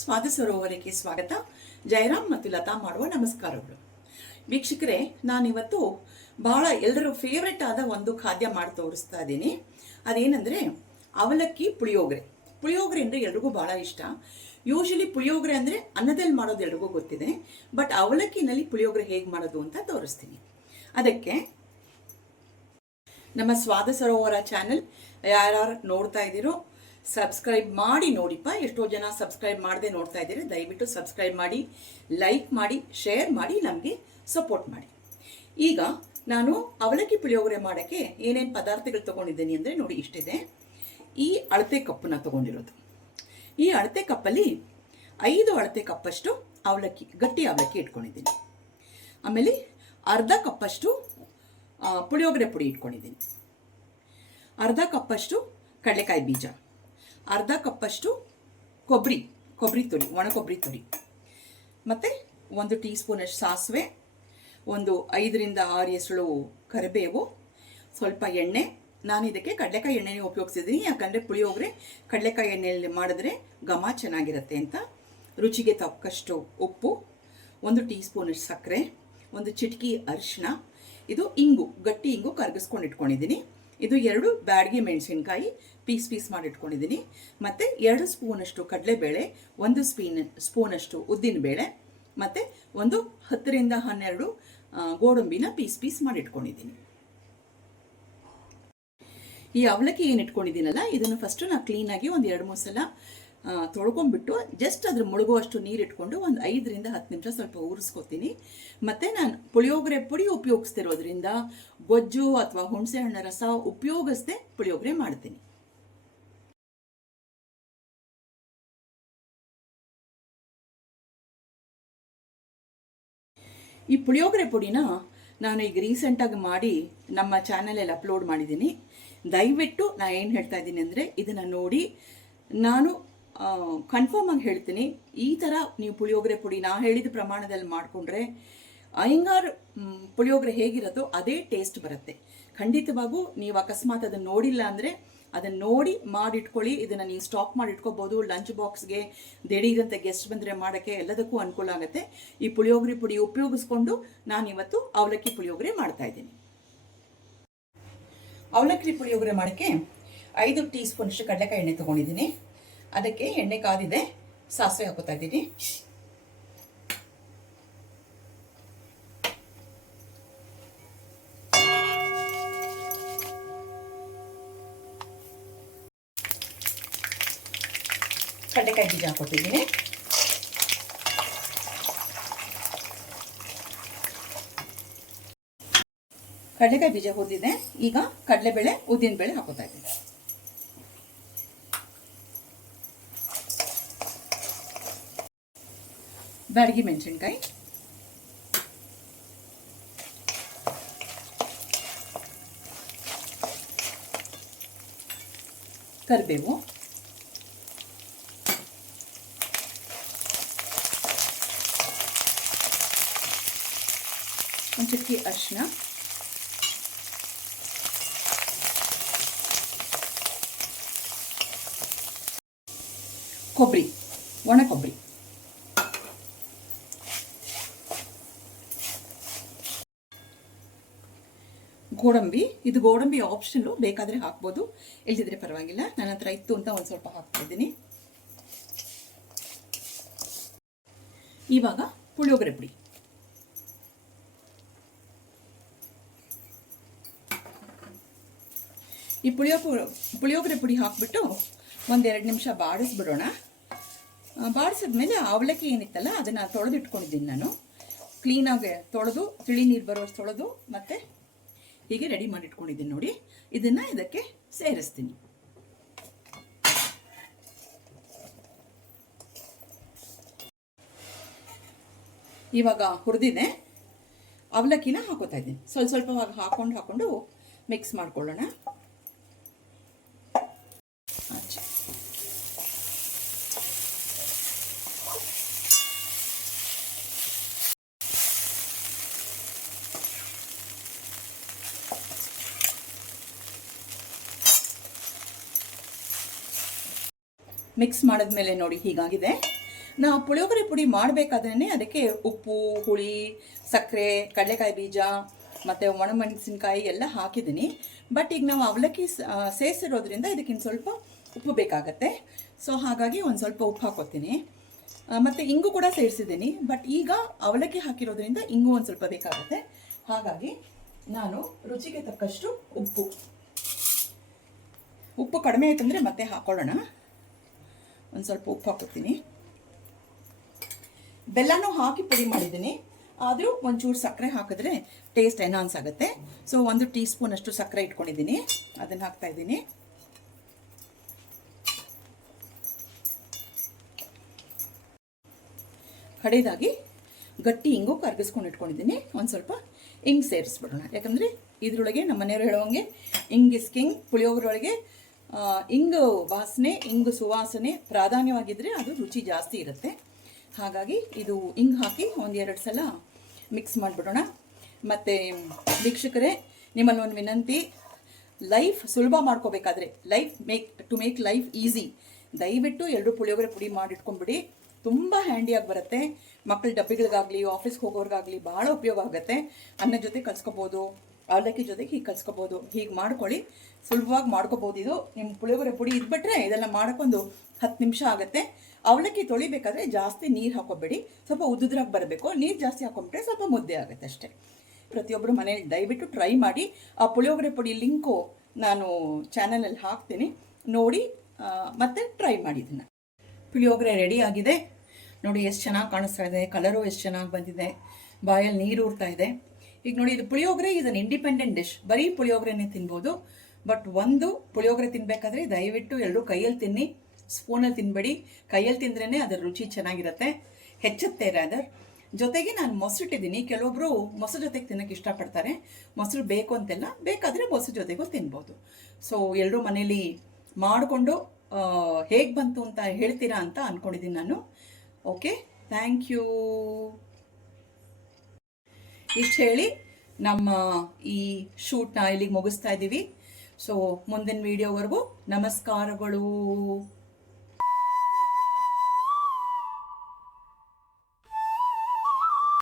ಸ್ವಾದ ಸರೋವರಕ್ಕೆ ಸ್ವಾಗತ. ಜಯರಾಮ್ ಮತ್ತು ಲತಾ ಮಾಡುವ ನಮಸ್ಕಾರಗಳು. ವೀಕ್ಷಕರೇ, ನಾನಿವತ್ತು ಬಹಳ ಎಲ್ಲರೂ ಫೇವ್ರೆಟ್ ಆದ ಒಂದು ಖಾದ್ಯ ಮಾಡಿ ತೋರಿಸ್ತಾ ಇದ್ದೀನಿ. ಅದೇನೆಂದರೆ, ಅವಲಕ್ಕಿ ಪುಳಿಯೋಗರೆ. ಪುಳಿಯೋಗರೆ ಅಂದರೆ ಎಲ್ರಿಗೂ ಬಹಳ ಇಷ್ಟ. ಯೂಶಲಿ ಪುಳಿಯೋಗರೆ ಅಂದರೆ ಅನ್ನದಲ್ಲಿ ಮಾಡೋದು ಎಲ್ರಿಗೂ ಗೊತ್ತಿದೆ. ಬಟ್ ಅವಲಕ್ಕಿನಲ್ಲಿ ಪುಳಿಯೋಗರೆ ಹೇಗೆ ಮಾಡೋದು ಅಂತ ತೋರಿಸ್ತೀನಿ. ಅದಕ್ಕೆ ನಮ್ಮ ಸ್ವಾದ ಸರೋವರ ಚಾನೆಲ್ ಯಾರ್ಯಾರು ನೋಡ್ತಾ ಇದ್ದೀರೋ ಸಬ್ಸ್ಕ್ರೈಬ್ ಮಾಡಿ ನೋಡಿಪ್ಪ. ಎಷ್ಟೋ ಜನ ಸಬ್ಸ್ಕ್ರೈಬ್ ಮಾಡದೆ ನೋಡ್ತಾ ಇದ್ದೀರಿ. ದಯವಿಟ್ಟು ಸಬ್ಸ್ಕ್ರೈಬ್ ಮಾಡಿ, ಲೈಕ್ ಮಾಡಿ, ಶೇರ್ ಮಾಡಿ, ನಮಗೆ ಸಪೋರ್ಟ್ ಮಾಡಿ. ಈಗ ನಾನು ಅವಲಕ್ಕಿ ಪುಳಿಯೋಗರೆ ಮಾಡೋಕ್ಕೆ ಏನೇನು ಪದಾರ್ಥಗಳು ತೊಗೊಂಡಿದ್ದೀನಿ ಅಂದರೆ ನೋಡಿ ಇಷ್ಟಿದೆ. ಈ ಅಳತೆ ಕಪ್ಪನ್ನ ತೊಗೊಂಡಿರೋದು. ಈ ಅಳತೆ ಕಪ್ಪಲ್ಲಿ ಐದು ಅಳತೆ ಕಪ್ಪಷ್ಟು ಅವಲಕ್ಕಿ, ಗಟ್ಟಿ ಅವಲಕ್ಕಿ ಇಟ್ಕೊಂಡಿದ್ದೀನಿ. ಆಮೇಲೆ ಅರ್ಧ ಕಪ್ಪಷ್ಟು ಪುಳಿಯೋಗರೆ ಪುಡಿ ಇಟ್ಕೊಂಡಿದ್ದೀನಿ. ಅರ್ಧ ಕಪ್ಪಷ್ಟು ಕಡಲೆಕಾಯಿ ಬೀಜ. ಅರ್ಧ ಕಪ್ಪಷ್ಟು ಕೊಬ್ಬರಿ ಕೊಬ್ಬರಿ ತುರಿ, ಒಣ ಕೊಬ್ಬರಿ ತುರಿ. ಮತ್ತು ಒಂದು ಟೀ ಸ್ಪೂನಷ್ಟು ಸಾಸಿವೆ, ಒಂದು ಐದರಿಂದ ಆರು ಎಸಳು ಕರಿಬೇವು, ಸ್ವಲ್ಪ ಎಣ್ಣೆ. ನಾನು ಇದಕ್ಕೆ ಕಡಲೆಕಾಯಿ ಎಣ್ಣೆನೇ ಉಪಯೋಗಿಸಿದ್ದೀನಿ. ಯಾಕಂದರೆ ಪುಳಿಯೋಗರೆ ಕಡಲೆಕಾಯಿ ಎಣ್ಣೆಯಲ್ಲಿ ಮಾಡಿದ್ರೆ ಘಮ ಚೆನ್ನಾಗಿರುತ್ತೆ ಅಂತ. ರುಚಿಗೆ ತಕ್ಕಷ್ಟು ಉಪ್ಪು, ಒಂದು ಟೀ ಸ್ಪೂನಷ್ಟು ಸಕ್ಕರೆ, ಒಂದು ಚಿಟಕಿ ಅರಿಶಿನ ಇದು ಇಂಗು, ಗಟ್ಟಿ ಇಂಗು ಕರಗಿಸ್ಕೊಂಡು ಇಟ್ಕೊಂಡಿದ್ದೀನಿ. ಇದು ಎರಡು ಬ್ಯಾಡ್ಗಿ ಮೆಣಸಿನ್ಕಾಯಿ ಪೀಸ್ ಪೀಸ್ ಮಾಡಿ ಇಟ್ಕೊಂಡಿದ್ದೀನಿ. ಮತ್ತು ಎರಡು ಸ್ಪೂನಷ್ಟು ಕಡಲೆಬೇಳೆ, ಒಂದು ಸ್ಪೀನ್, ಸ್ಪೂನಷ್ಟು ಉದ್ದಿನಬೇಳೆ ಮತ್ತು ಒಂದು ಹತ್ತರಿಂದ ಹನ್ನೆರಡು ಗೋಡಂಬಿನ ಪೀಸ್ ಪೀಸ್ ಮಾಡಿ ಇಟ್ಕೊಂಡಿದ್ದೀನಿ. ಈ ಅವಲಕ್ಕಿ ಏನು ಇಟ್ಕೊಂಡಿದ್ದೀನಲ್ಲ, ಇದನ್ನು ಫಸ್ಟು ನಾನು ಕ್ಲೀನಾಗಿ ಒಂದು ಎರಡು ಮೂರು ಸಲ ತೊಳ್ಕೊಂಡ್ಬಿಟ್ಟು ಜಸ್ಟ್ ಅದ್ರ ಮುಳುಗುವಷ್ಟು ನೀರು ಇಟ್ಕೊಂಡು ಒಂದು ಐದರಿಂದ ಹತ್ತು ನಿಮಿಷ ಸ್ವಲ್ಪ ಉರಿಸ್ಕೊತೀನಿ ಮತ್ತು ನಾನು ಪುಳಿಯೋಗರೆ, ಪುಡಿ ಉಪಯೋಗಿಸ್ತಿರೋದ್ರಿಂದ ಗೊಜ್ಜು ಅಥವಾ ಹುಣಸೆ ಹಣ್ಣ ರಸ ಉಪಯೋಗಿಸ್ದೆ ಪುಳಿಯೋಗರೆ ಮಾಡ್ತೀನಿ. ಈ ಪುಳಿಯೋಗರೆ ಪುಡಿನ ನಾನು ಈಗ ರೀಸೆಂಟಾಗಿ ಮಾಡಿ ನಮ್ಮ ಚಾನಲಲ್ಲಿ ಅಪ್ಲೋಡ್ ಮಾಡಿದ್ದೀನಿ. ದಯವಿಟ್ಟು ನಾನು ಏನು ಹೇಳ್ತಾ ಇದ್ದೀನಿ ಅಂದರೆ ಇದನ್ನು ನೋಡಿ ನಾನು ಕನ್ಫರ್ಮ್ ಆಗಿ ಹೇಳ್ತೀನಿ. ಈ ಥರ ನೀವು ಪುಳಿಯೋಗರೆ ಪುಡಿ, ನಾ ಹೇಳಿದ ಪ್ರಮಾಣದಲ್ಲಿ ಮಾಡಿಕೊಂಡ್ರೆ ಅಯ್ಯಂಗಾರ್ ಪುಳಿಯೋಗರೆ ಹೇಗಿರುತ್ತೋ ಅದೇ ಟೇಸ್ಟ್ ಬರುತ್ತೆ. ಖಂಡಿತವಾಗೂ ನೀವು ಅಕಸ್ಮಾತ್ ಅದನ್ನು ನೋಡಿಲ್ಲ ಅಂದರೆ ಅದನ್ನು ನೋಡಿ ಮಾಡಿಟ್ಕೊಳ್ಳಿ. ಇದನ್ನು ನೀವು ಸ್ಟಾಕ್ ಮಾಡಿ ಇಟ್ಕೋಬೋದು ಲಂಚ್ ಬಾಕ್ಸ್ಗೆ ದಿಢೀರಂತೆ ಗೆಸ್ಟ್ ಬಂದರೆ ಮಾಡೋಕ್ಕೆ ಎಲ್ಲದಕ್ಕೂ ಅನುಕೂಲ ಆಗುತ್ತೆ. ಈ ಪುಳಿಯೋಗರೆ ಪುಡಿ ಉಪಯೋಗಿಸ್ಕೊಂಡು ನಾನಿವತ್ತು ಅವಲಕ್ಕಿ ಪುಳಿಯೋಗರೆ ಮಾಡ್ತಾ ಇದ್ದೀನಿ. ಅವಲಕ್ಕಿ ಪುಳಿಯೋಗರೆ ಮಾಡೋಕ್ಕೆ ಐದು ಟೀ ಸ್ಪೂನಷ್ಟು ಕಡಲೆಕಾಯಿ ಎಣ್ಣೆ ತೊಗೊಂಡಿದ್ದೀನಿ. ಅದಕ್ಕೆ ಎಣ್ಣೆ ಕಾದಿದೆ. ಸಾಸಿವೆ ಹಾಕೋತಾ ಇದ್ದೀನಿ. ಕಡಲೆಕಾಯಿ ಬೀಜ ಹಾಕೋತಿದ್ದೀನಿ ಕಡಲೆಕಾಯಿ ಬೀಜ ಹುರಿದಿದೆ. ಈಗ ಕಡಲೆಬೇಳೆ, ಉದ್ದಿನಬೇಳೆ ಹಾಕೋತಾ ಇದ್ದೀನಿ. ಬ್ಯಾಡಗಿ ಮೆಣಸಿನ್ಕಾಯಿ ಕರಿಬೇವು ಒಂದು ಚಿಟಕಿ ಅರಿಶಿನ ಕೊಬ್ಬರಿ ಒಣ ಕೊಬ್ಬರಿ ಗೋಡಂಬಿ, ಇದು ಗೋಡಂಬಿ ಆಪ್ಷನ್ನು ಬೇಕಾದರೆ ಹಾಕ್ಬೋದು. ಇಲ್ದಿದ್ರೆ ಪರವಾಗಿಲ್ಲ. ನನ್ನ ಹತ್ರ ಇತ್ತು ಅಂತ ಒಂದು ಸ್ವಲ್ಪ ಹಾಕ್ತಿದ್ದೀನಿ ಇವಾಗ ಪುಳಿಯೋಗರೆ ಪುಡಿ. ಈ ಪುಳಿಯೋ ಪುಳಿಯೋಗರೆ ಪುಡಿ ಹಾಕ್ಬಿಟ್ಟು ಒಂದೆರಡು ನಿಮಿಷ ಬಾಡಿಸ್ಬಿಡೋಣ. ಬಾಡಿಸಿದ ಬಾಡಿಸಿದ್ಮೇಲೆ ಅವಲಕ್ಕಿ ಏನಿತ್ತಲ್ಲ, ಅದನ್ನು ತೊಳೆದಿಟ್ಕೊಂಡಿದ್ದೀನಿ ನಾನು. ಕ್ಲೀನಾಗಿ ತೊಳೆದು, ತಿಳಿ ನೀರು ಬರೋಷ್ಟು ತೊಳೆದು ಮತ್ತೆ ಹೀಗೆ ರೆಡಿ ಮಾಡಿ ಇಟ್ಕೊಂಡಿದ್ದೀನಿ ನೋಡಿ. ಇದನ್ನು ಇದಕ್ಕೆ ಸೇರಿಸ್ತೀನಿ. ಇವಾಗ ಹುರಿದಿದೆ. ಅವಲಕ್ಕಿನ ಹಾಕೋತಾ ಇದ್ದೀನಿ. ಸ್ವಲ್ಪ ಸ್ವಲ್ಪವಾಗಿ ಹಾಕೊಂಡು ಹಾಕೊಂಡು ಮಿಕ್ಸ್ ಮಾಡ್ಕೊಳ್ಳೋಣ. ಮಿಕ್ಸ್ ಮಾಡಿದ್ಮೇಲೆ ನೋಡಿ ಹೀಗಾಗಿದೆ. ನಾವು ಪುಳಿಯೋಗರೆ ಪುಡಿ ಮಾಡಬೇಕಾದ್ರೆ ಅದಕ್ಕೆ ಉಪ್ಪು, ಹುಳಿ, ಸಕ್ಕರೆ, ಕಡಲೆಕಾಯಿ ಬೀಜ, ಮತ್ತು ಒಣಮೆಣಸಿನ್ಕಾಯಿ ಎಲ್ಲ ಹಾಕಿದ್ದೀನಿ. ಬಟ್ ಈಗ ನಾವು ಅವಲಕ್ಕಿ ಸೇರಿಸಿರೋದ್ರಿಂದ ಇದಕ್ಕಿಂತ ಸ್ವಲ್ಪ ಉಪ್ಪು ಬೇಕಾಗತ್ತೆ. ಸೊ ಹಾಗಾಗಿ ಒಂದು ಸ್ವಲ್ಪ ಉಪ್ಪು ಹಾಕೋತೀನಿ ಮತ್ತು ಮತ್ತೆ ಇಂಗು ಕೂಡ ಸೇರಿಸಿದ್ದೀನಿ. ಬಟ್ ಈಗ ಅವಲಕ್ಕಿ ಹಾಕಿರೋದ್ರಿಂದ ಇಂಗು ಒಂದು ಸ್ವಲ್ಪ ಬೇಕಾಗುತ್ತೆ. ಹಾಗಾಗಿ ನಾನು ರುಚಿಗೆ ತಕ್ಕಷ್ಟು ಉಪ್ಪು. ಉಪ್ಪು ಕಡಿಮೆ ಆಯ್ತಂದರೆ ಮತ್ತೆ ಹಾಕೊಳ್ಳೋಣ. ಒಂದು ಸ್ವಲ್ಪ ಉಪ್ಪು ಹಾಕೋತೀನಿ ಬೆಲ್ಲನೂ ಹಾಕಿ ಪುಡಿ ಮಾಡಿದ್ದೀನಿ. ಆದರೂ ಒಂಚೂರು ಸಕ್ಕರೆ ಹಾಕಿದ್ರೆ ಟೇಸ್ಟ್ ಎನ್ಹಾನ್ಸ್ ಆಗುತ್ತೆ. ಸೊ ಒಂದು ಟೀ ಸ್ಪೂನ್ ಅಷ್ಟು ಸಕ್ಕರೆ ಇಟ್ಕೊಂಡಿದ್ದೀನಿ. ಅದನ್ನು ಹಾಕ್ತಾ ಇದ್ದೀನಿ. ಕಡೆಯದಾಗಿ ಗಟ್ಟಿ ಹಿಂಗು ಕರ್ಗಿಸ್ಕೊಂಡು ಇಟ್ಕೊಂಡಿದ್ದೀನಿ. ಒಂದು ಸ್ವಲ್ಪ ಇಂಗ್ ಸೇರಿಸ್ಬಿಡೋಣ. ಯಾಕಂದರೆ ಇದ್ರೊಳಗೆ ನಮ್ಮ ಮನೆಯವರು ಹೇಳುವಂಗೆ ಇಂಗ್ ಇಸ್ ಕಿಂಗ್ ಪುಳಿಯೋಗರೊಳಗೆ ಇಂಗು ವಾಸನೆ, ಇಂಗು ಸುವಾಸನೆ ಪ್ರಾಧಾನ್ಯವಾಗಿದ್ದರೆ ಅದು ರುಚಿ ಜಾಸ್ತಿ ಇರುತ್ತೆ. ಹಾಗಾಗಿ ಇದು ಇಂಗ್ ಹಾಕಿ ಒಂದೆರಡು ಸಲ ಮಿಕ್ಸ್ ಮಾಡಿಬಿಡೋಣ. ಮತ್ತು ವೀಕ್ಷಕರೇ ನಿಮ್ಮಲ್ಲಿ ಒಂದು ವಿನಂತಿ, ಲೈಫ್ ಸುಲಭ ಮಾಡ್ಕೋಬೇಕಾದ್ರೆ, life make, to make life easy. ದಯವಿಟ್ಟು ಎರಡು ಪುಳಿಯೋಗರೆ ಪುಡಿ ಮಾಡಿಟ್ಕೊಂಡ್ಬಿಡಿ. ತುಂಬ ಹ್ಯಾಂಡಿಯಾಗಿ ಬರುತ್ತೆ. ಮಕ್ಕಳ ಡಬ್ಬಿಗಳಿಗಾಗಲಿ, ಆಫೀಸ್ಗೆ ಹೋಗೋರಿಗಾಗಲಿ, ಭಾಳ ಉಪಯೋಗ ಆಗುತ್ತೆ. ಅನ್ನ ಜೊತೆ ಕಲ್ಸ್ಕೊಬೋದು. ಅವಲಕ್ಕಿ ಜೊತೆಗೆ ಹೀಗೆ ಕಲ್ಸ್ಕೊಬೋದು. ಹೀಗೆ ಮಾಡ್ಕೊಳ್ಳಿ. ಸುಲಭವಾಗಿ ಮಾಡ್ಕೋಬೋದು ಇದು. ನಿಮ್ಮ ಪುಳಿಯೋಗರೆ ಪುಡಿ ಇದ್ಬಿಟ್ರೆ ಇದೆಲ್ಲ ಮಾಡೋಕ್ಕೊಂದು ಹತ್ತು ನಿಮಿಷ ಆಗುತ್ತೆ. ಅವಲಕ್ಕಿ ತೊಳಿಬೇಕಾದ್ರೆ ಜಾಸ್ತಿ ನೀರು ಹಾಕೋಬೇಡಿ ಸ್ವಲ್ಪ ಉದ್ದುದ್ರಾಗಿ ಬರಬೇಕು. ನೀರು ಜಾಸ್ತಿ ಹಾಕೊಂಬಿಟ್ರೆ ಸ್ವಲ್ಪ ಮುದ್ದೆ ಆಗುತ್ತೆ ಅಷ್ಟೇ. ಪ್ರತಿಯೊಬ್ಬರು ಮನೇಲಿ ದಯವಿಟ್ಟು ಟ್ರೈ ಮಾಡಿ. ಆ ಪುಳಿಯೋಗರೆ ಪುಡಿ ಲಿಂಕು ನಾನು ಚಾನಲಲ್ಲಿ ಹಾಕ್ತೀನಿ. ನೋಡಿ ಮತ್ತೆ ಟ್ರೈ ಮಾಡಿ ಇದನ್ನು. ಪುಳಿಯೋಗರೆ ರೆಡಿ ಆಗಿದೆ. ನೋಡಿ, ಎಷ್ಟು ಚೆನ್ನಾಗಿ ಕಾಣಿಸ್ತಾ ಇದೆ. ಕಲರು ಎಷ್ಟು ಚೆನ್ನಾಗಿ ಬಂದಿದೆ. ಬಾಯಲ್ಲಿ ನೀರು ಊರ್ತಾ ಇದೆ. ಈಗ ನೋಡಿ, ಇದು ಪುಳಿಯೋಗರೆ ಇದು ಇಂಡಿಪೆಂಡೆಂಟ್ ಡಿಶ್ ಬರೀ ಪುಳಿಯೋಗರೆನೇ ತಿನ್ಬೋದು. ಬಟ್ ಒಂದು ಪುಳಿಯೋಗರೆ ತಿನ್ಬೇಕಾದ್ರೆ ದಯವಿಟ್ಟು ಎರಡು ಕೈಯಲ್ಲಿ ತಿನ್ನಿ, ಸ್ಪೂನಲ್ಲಿ ತಿನ್ಬೇಡಿ. ಕೈಯಲ್ಲಿ ತಿಂದ್ರೇ ಅದರ ರುಚಿ ಚೆನ್ನಾಗಿರುತ್ತೆ. ಹೆಚ್ಚುತ್ತೆ ರಾದರ್ ಜೊತೆಗೆ ನಾನು ಮೊಸರಿಟ್ಟಿದ್ದೀನಿ ಕೆಲವೊಬ್ರು ಮೊಸರು ಜೊತೆಗೆ ತಿನ್ನಕ್ಕೆ ಇಷ್ಟಪಡ್ತಾರೆ. ಮೊಸರು ಬೇಕು ಅಂತೆಲ್ಲ ಬೇಕಾದರೆ ಮೊಸರು ಜೊತೆಗೂ ತಿನ್ಬೋದು. ಸೊ ಎಲ್ಲರೂ ಮನೇಲಿ ಮಾಡಿಕೊಂಡು ಹೇಗೆ ಬಂತು ಅಂತ ಹೇಳ್ತೀರಾ ಅಂತ ಅಂದ್ಕೊಂಡಿದ್ದೀನಿ ನಾನು. ಓಕೆ ಥ್ಯಾಂಕ್ ಯು ಇಷ್ಟು ಹೇಳಿ ನಮ್ಮ ಈ ಶೂಟ್ನ ಇಲ್ಲಿಗೆ ಮುಗಿಸ್ತಾ ಇದ್ದೀವಿ ಸೊ ಮುಂದಿನ ವಿಡಿಯೋವರೆಗೂ ನಮಸ್ಕಾರಗಳು.